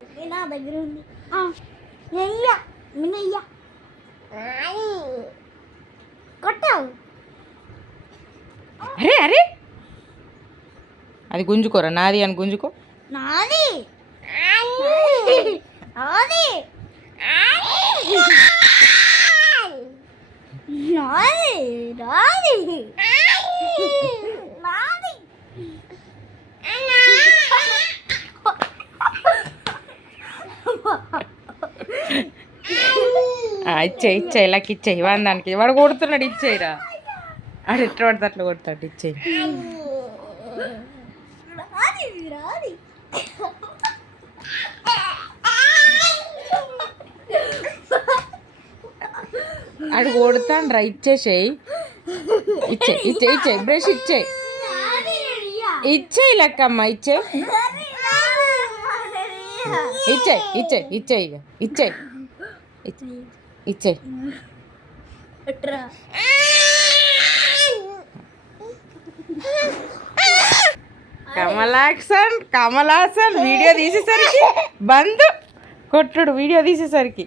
నా దగ్గర ఉంది. నెయ్య నెయ్య కొట్టావు. అరే అరే అది గుంజుకోరా, నాది అని గుంజుకో. నాది నాది నాది నాది నాది ఇచ్చే ఇలాకి ఇచ్చేయి, వాడి దానికి వాడు కొడుతున్నాడు, ఇచ్చేయిరా. అది ఎట్లా పడితే అట్లా కొడతాడు, ఇచ్చేయి. రాది రాది అడు కొడతాను రా, ఇచ్చేసేయి. ఇచ్చేయి ఇచ్చేయి ఇచ్చేయి, బ్రష్ ఇచ్చేయి, ఇచ్చేయి లెక్కమ్మ, ఇచ్చే ఇచ్చేయి ఇచ్చేయి ఇచ్చేయి ఇక ఇచ్చేయి ఇచ్చేయి. కమలాసన్ వీడియో తీసేసరికి బంద్ కొట్టుడు, వీడియో తీసేసరికి